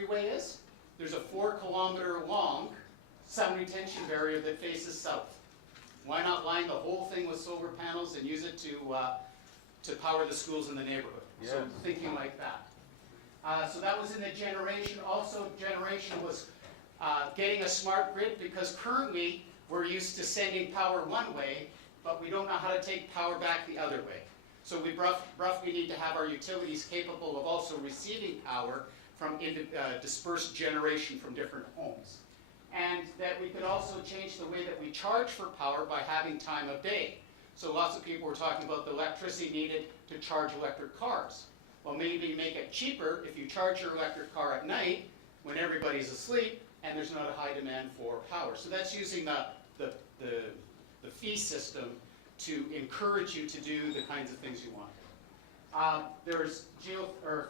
freeway is? There's a 4-kilometer long sound retention barrier that faces south. Why not line the whole thing with solar panels and use it to power the schools in the neighborhood? Yes. So thinking like that. So that was in the generation. Also, generation was getting a smart grid, because currently we're used to sending power one way, but we don't know how to take power back the other way. So we roughly need to have our utilities capable of also receiving power from dispersed generation from different homes. And that we could also change the way that we charge for power by having time of day. So lots of people were talking about the electricity needed to charge electric cars. Well, maybe you make it cheaper if you charge your electric car at night when everybody's asleep and there's not a high demand for power. So that's using the fee system to encourage you to do the kinds of things you want. There's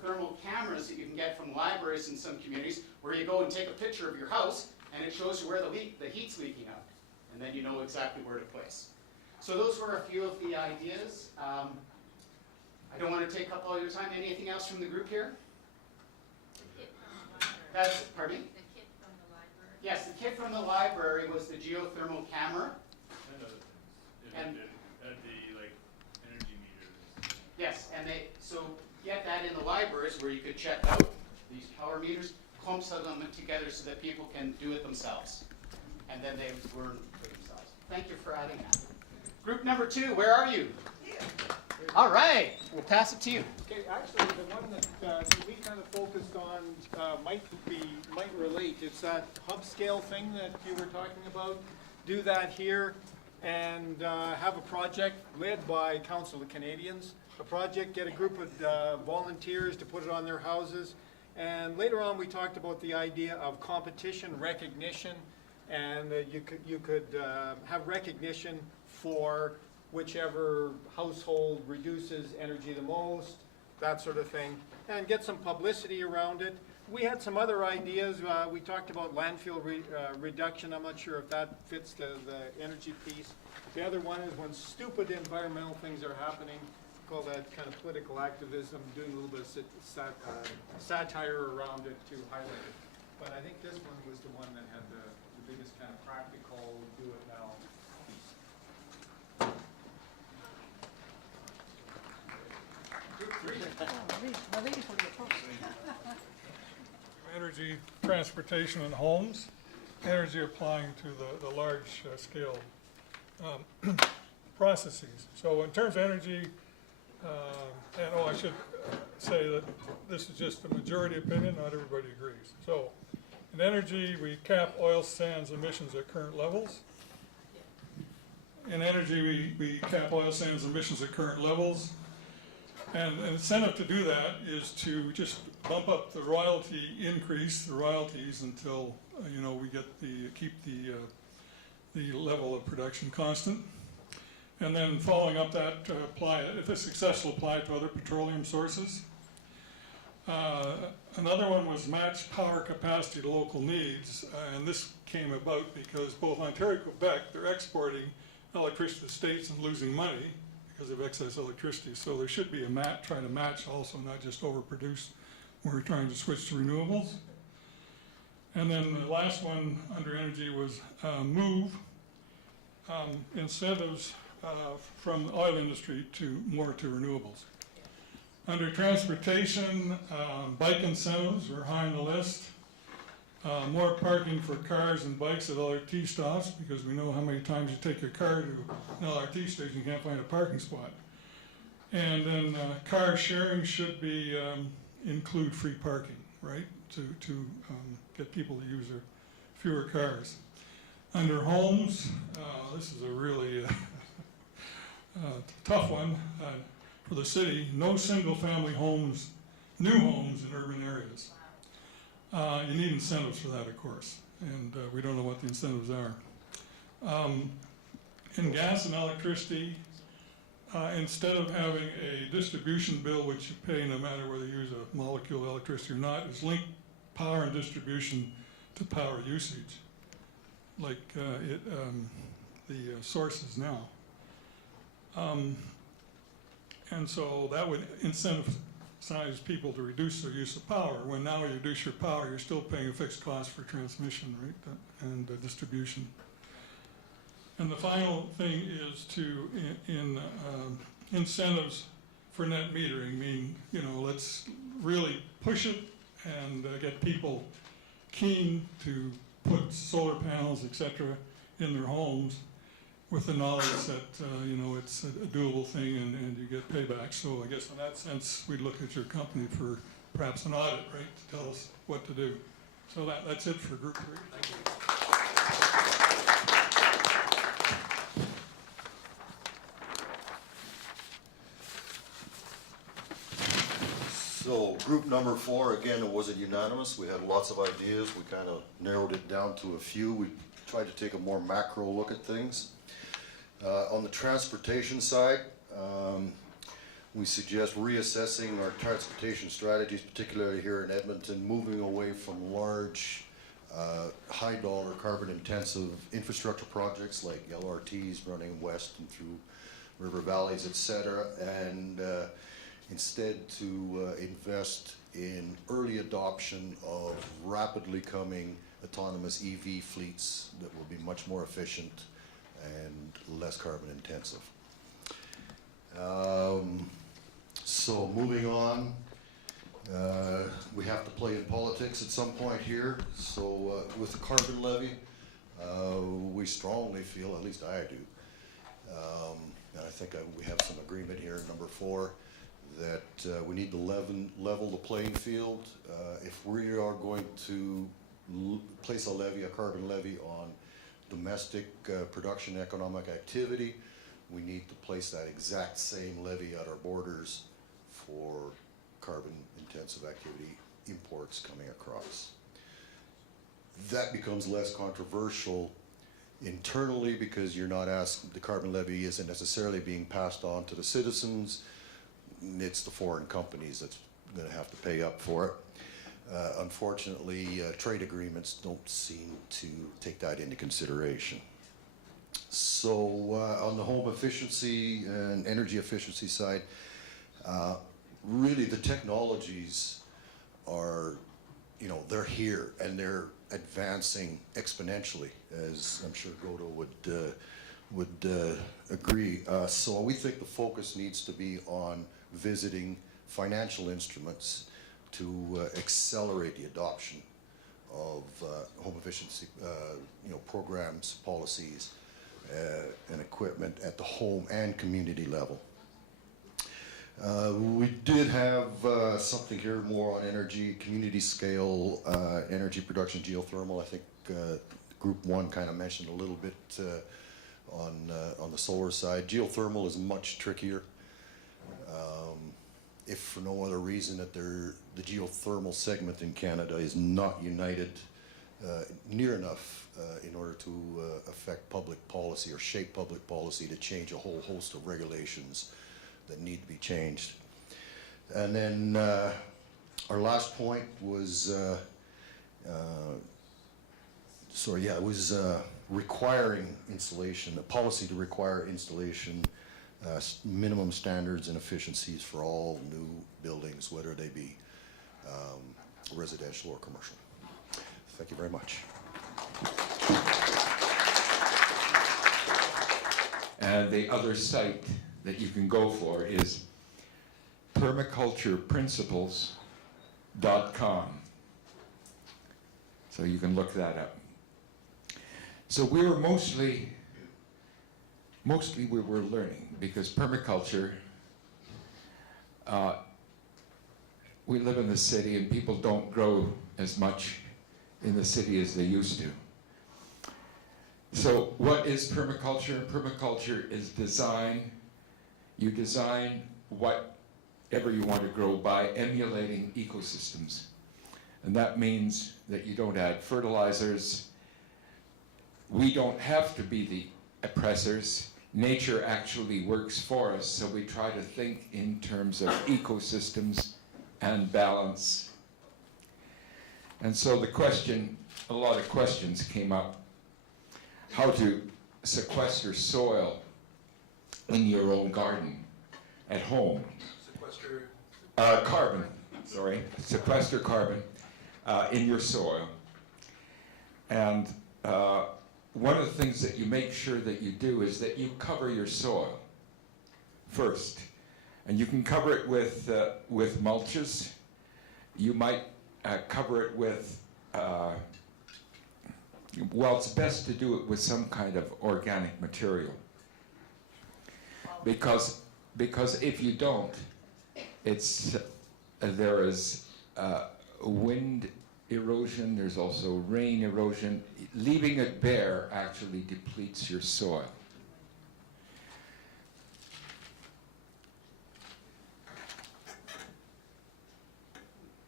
thermal cameras that you can get from libraries in some communities, where you go and take a picture of your house and it shows you where the heat's leaking out, and then you know exactly where to place. So those were a few of the ideas. I don't want to take up all your time. Anything else from the group here? That's, pardon me? The kit from the library. Yes, the kit from the library was the geothermal camera. And other things. And The like energy meters. yes, and so get that in the libraries where you could check out these power meters, clumps of them together so that people can do it themselves. And then they learn for themselves. Thank you for adding that. Group number 2, where are you? All right, we'll pass it to you. Okay, actually, the one that we kind of focused on might relate. It's that hub scale thing that you were talking about. Do that here and have a project led by Council of Canadians. A project, get a group of volunteers to put it on their houses. And later on, we talked about the idea of competition recognition, and you could have recognition for whichever household reduces energy the most, that sort of thing, and get some publicity around it. We had some other ideas. We talked about landfill reduction. I'm not sure if that fits the energy piece. The other one is when stupid environmental things are happening, call that kind of political activism, doing a little bit of satire around it to highlight it. But I think this one was the one that had the biggest kind of practical, do it now piece. Energy, transportation, and homes. Energy applying to the large scale processes. So in terms of energy, I should say that this is just a majority opinion, not everybody agrees. So in energy, we cap oil sands emissions at current levels. In energy, we cap oil sands emissions at current levels. And an incentive to do that is to just bump up the increase the royalties until we get keep the level of production constant. And then following up that, apply it, if it's successful, apply it to other petroleum sources. Another one was match power capacity to local needs, and this came about because both Ontario and Quebec, they're exporting electricity to the States and losing money because of excess electricity. So there should be trying to match also, not just overproduce when we're trying to switch to renewables. And then the last one under energy was move incentives from the oil industry to more to renewables. Under transportation, bike incentives were high on the list. More parking for cars and bikes at LRT stops, because we know how many times you take your car to an LRT station, you can't find a parking spot. And then car sharing should be include free parking, right, to get people to use their fewer cars. Under homes, this is a really tough one for the city. No single-family homes, new homes in urban areas. You need incentives for that, of course, and we don't know what the incentives are. In gas and electricity, instead of having a distribution bill which you pay no matter whether you use a molecule of electricity or not, is link power and distribution to power usage, like the source is now. And so that would incentivize people to reduce their use of power. When now you reduce your power, you're still paying a fixed cost for transmission, right, and distribution. And the final thing is to, incentives for net metering, mean, you know, let's really push it and get people keen to put solar panels, et cetera, in their homes with the knowledge that, you know, it's a doable thing and you get payback. So I guess in that sense, we'd look at your company for perhaps an audit, right, to tell us what to do. So that's it for group 3. Thank you. So group number 4, again, it wasn't unanimous. We had lots of ideas. We kind of narrowed it down to a few. We tried to take a more macro look at things. On the transportation side, we suggest reassessing our transportation strategies, particularly here in Edmonton, moving away from large, high-dollar, carbon-intensive infrastructure projects like LRTs running west and through river valleys, etc., and instead to invest in early adoption of rapidly coming autonomous EV fleets that will be much more efficient and less carbon intensive. So moving on, we have to play in politics at some point here. So with the carbon levy, we strongly feel, at least I do, and I think we have some agreement here in number 4, that we need to level the playing field. If we are going to place a levy, a carbon levy on domestic production economic activity, we need to place that exact same levy at our borders for carbon intensive activity imports coming across. That becomes less controversial internally because you're not asked, the carbon levy isn't necessarily being passed on to the citizens. It's the foreign companies that's going to have to pay up for it. Unfortunately, trade agreements don't seem to take that into consideration. So on the home efficiency and energy efficiency side, really the technologies are, you know, they're here and they're advancing exponentially, as I'm sure Godo would agree. So we think the focus needs to be on visiting financial instruments to accelerate the adoption of home efficiency, you know, programs, policies, and equipment at the home and community level. We did have something here more on energy, community scale, energy production, geothermal. I think group 1 kind of mentioned a little bit on the solar side. Geothermal is much trickier. If for no other reason that the geothermal segment in Canada is not united near enough in order to affect public policy or shape public policy to change a whole host of regulations that need to be changed. And then our last point was, requiring installation, a policy to require installation minimum standards and efficiencies for all new buildings, whether they be residential or commercial. Thank you very much. And the other site that you can go for is permacultureprinciples.com. So you can look that up. So we were mostly we were learning, because permaculture, we live in the city and people don't grow as much in the city as they used to. So what is permaculture? Permaculture is design. You design whatever you want to grow by emulating ecosystems. And that means that you don't add fertilizers. We don't have to be the oppressors. Nature actually works for us, so we try to think in terms of ecosystems and balance. And so the question, a lot of questions came up. How to sequester soil in your own garden, at home. carbon, sorry, sequester carbon in your soil. And one of the things that you make sure that you do is that you cover your soil first. And you can cover it with mulches. You might cover it with, well, it's best to do it with some kind of organic material. Because if you don't, there is wind erosion, there's also rain erosion. Leaving it bare actually depletes your soil.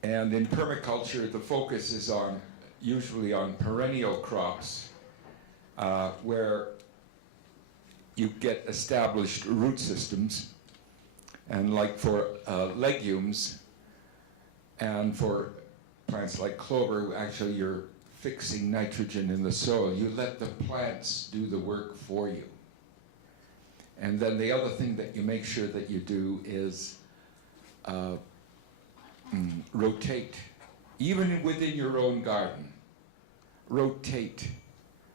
And in permaculture, the focus is usually on perennial crops, where you get established root systems. And like for legumes and for plants like clover, actually you're fixing nitrogen in the soil. You let the plants do the work for you. And then the other thing that you make sure that you do is rotate, even within your own garden, rotate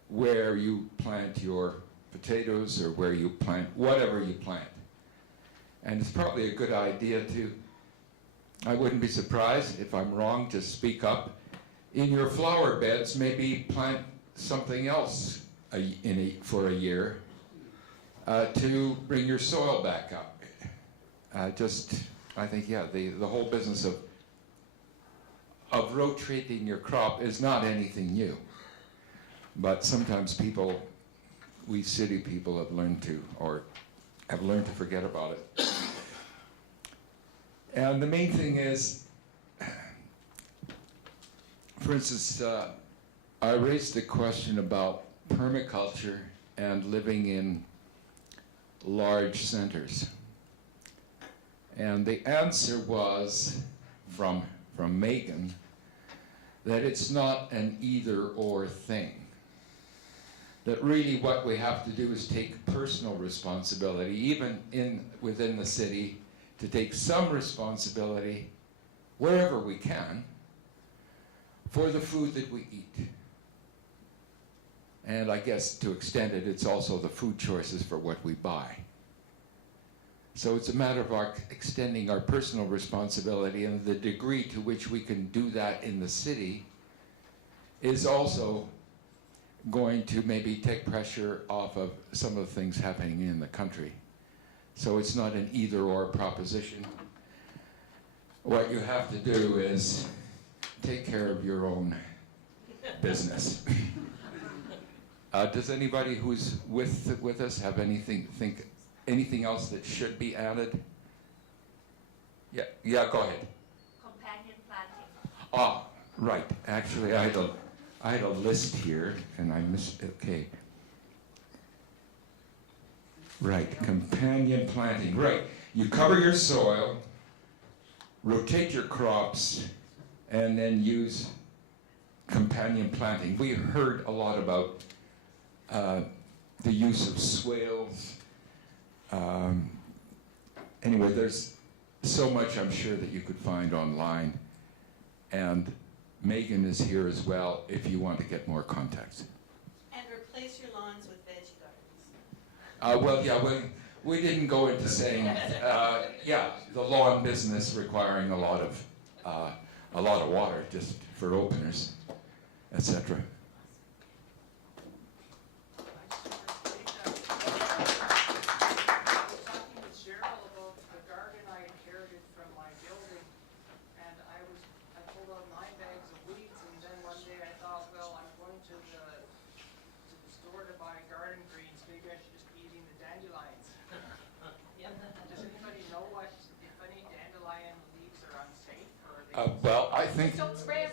where you plant your potatoes or where you plant whatever you plant. And it's probably a good idea to, I wouldn't be surprised if I'm wrong to speak up, in your flower beds maybe plant something else for a year to bring your soil back up. I think, yeah, the whole business of rotating your crop is not anything new. But sometimes we city people have learned to forget about it. And the main thing is, for instance, I raised the question about permaculture and living in large centers. And the answer was, from Megan, that it's not an either-or thing. That really what we have to do is take personal responsibility, even within the city, to take some responsibility, wherever we can, for the food that we eat. And I guess to extend it, it's also the food choices for what we buy. So it's a matter of extending our personal responsibility, and the degree to which we can do that in the city is also going to maybe take pressure off of some of the things happening in the country. So it's not an either-or proposition. What you have to do is take care of your own business. Does anybody who's with us have anything else that should be added? Yeah, go ahead. Companion planting. Ah, right. Actually, I had a list here, and I missed. Okay. Right, companion planting. Right. You cover your soil, rotate your crops, and then use companion planting. We heard a lot about the use of swales. Anyway, there's so much I'm sure that you could find online. And Megan is here as well if you want to get more context. And replace your lawns with veggie gardens. Well, yeah, we didn't go into saying, yeah, the lawn business requiring a lot of water just for openers, etc. Don't spray